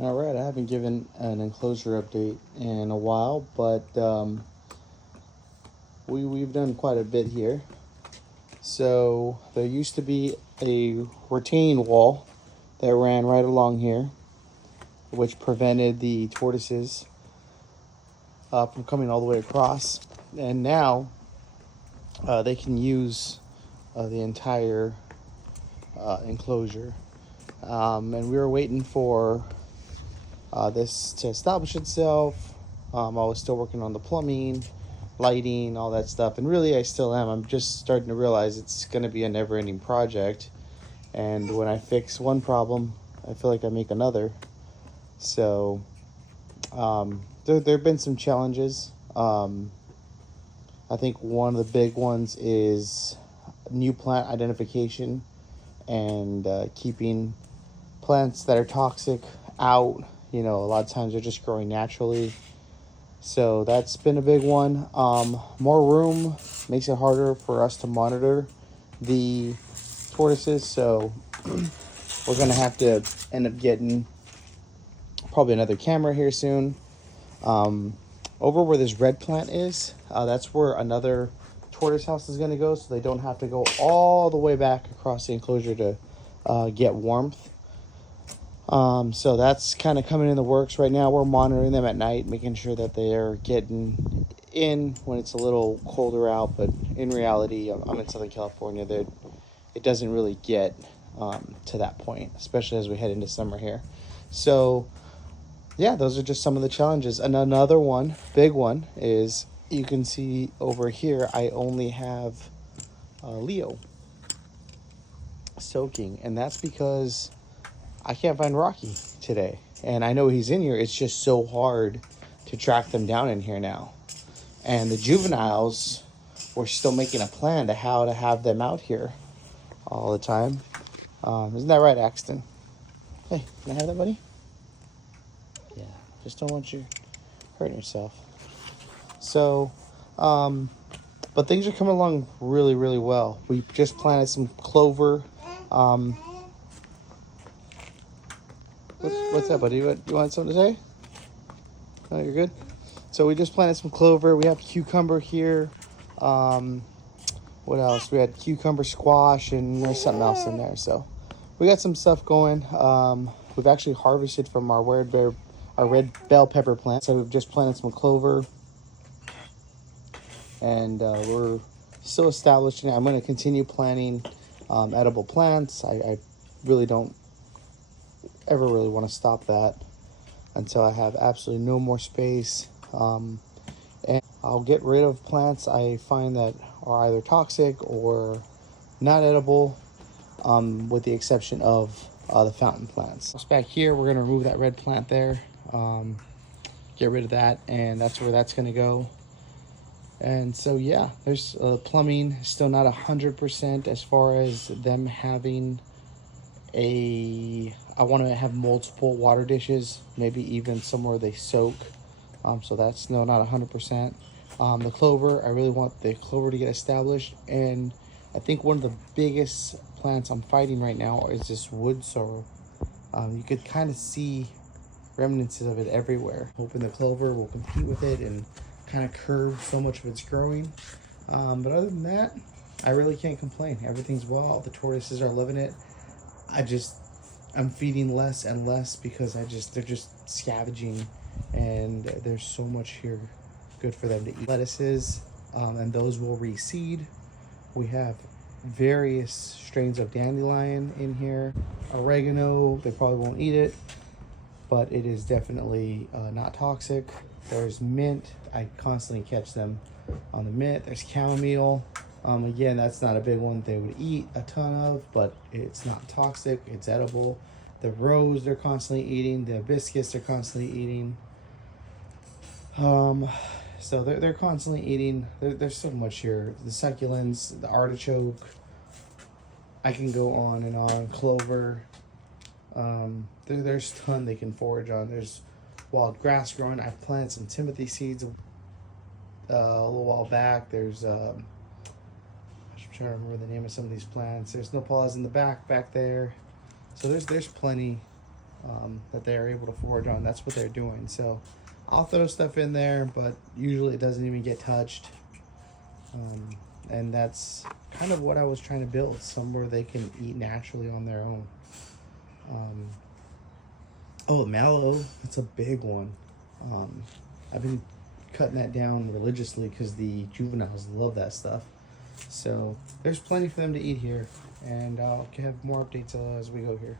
All right, I haven't given an enclosure update in a while, but we've done quite a bit here. So there used to be a retaining wall that ran right along here, which prevented the tortoises from coming all the way across. And now they can use the entire enclosure. And we were waiting for this to establish itself. I was still working on the plumbing, lighting, all that stuff. And really, I still am. I'm just starting to realize it's going to be a never ending project. And when I fix one problem, I feel like I make another. So there have been some challenges. I think one of the big ones is new plant identification and keeping plants that are toxic out. You know, a lot of times they're just growing naturally. So that's been a big one. More room makes it harder for us to monitor the tortoises. So we're going to have to end up getting probably another camera here soon. Over where this red plant is, that's where another tortoise house is going to go. So they don't have to go all the way back across the enclosure to get warmth. So that's kind of coming in the works right now. We're monitoring them at night, making sure that they are getting in when it's a little colder out. But in reality, I'm in Southern California. It doesn't really get to that point, especially as we head into summer here. So yeah, those are just some of the challenges. And another one, big one, is you can see over here, I only have Leo soaking. And that's because I can't find Rocky today. And I know he's in here. It's just so hard to track them down in here now. And the juveniles, we're still making a plan to how to have them out here all the time. Isn't that right, Axton? Hey, can I have that, buddy? Yeah, just don't want you hurting yourself. So, but things are coming along really, really well. We just planted some clover. What's that, buddy? You want something to say? No, you're good? So we just planted some clover. We have cucumber here. What else? We had cucumber, squash, and there's something else in there. So we got some stuff going. We've actually harvested from our red bell pepper plant. So we've just planted some clover. And we're still establishing it. I'm going to continue planting edible plants. I really don't ever really want to stop that until I have absolutely no more space. And I'll get rid of plants I find that are either toxic or not edible, with the exception of the fountain plants. So back here, we're going to remove that red plant there, get rid of that, and that's where that's going to go. And so, yeah, there's plumbing, still not 100% as far as them having I want to have multiple water dishes, maybe even somewhere they soak. So that's no, not 100%. The clover, I really want the clover to get established. And I think one of the biggest plants I'm fighting right now is this wood sorrel. You could kind of see remnants of it everywhere. Hoping the clover will compete with it and kind of curb so much of its growing. But other than that, I really can't complain. Everything's well. The tortoises are loving it. I'm feeding less and less because they're just scavenging, and there's so much here good for them to eat. Lettuces, and those will reseed. We have various strains of dandelion in here. Oregano, they probably won't eat it, but it is definitely not toxic. There's mint. I constantly catch them on the mint. There's chamomile. Again, that's not a big one they would eat a ton of, but it's not toxic. It's edible. The rose they're constantly eating. The hibiscus they're constantly eating. So they're constantly eating. There's so much here. The succulents, the artichoke. I can go on and on. Clover. There's a ton they can forage on. There's wild grass growing. I've planted some timothy seeds a little while back. There's I'm trying to remember the name of some of these plants. There's nopals in the back there. So there's plenty that they're able to forage on. That's what they're doing. So I'll throw stuff in there, but usually it doesn't even get touched. And that's kind of what I was trying to build, somewhere they can eat naturally on their own. Oh, mallow, that's a big one. I've been cutting that down religiously because the juveniles love that stuff. So there's plenty for them to eat here, and I'll have more updates as we go here.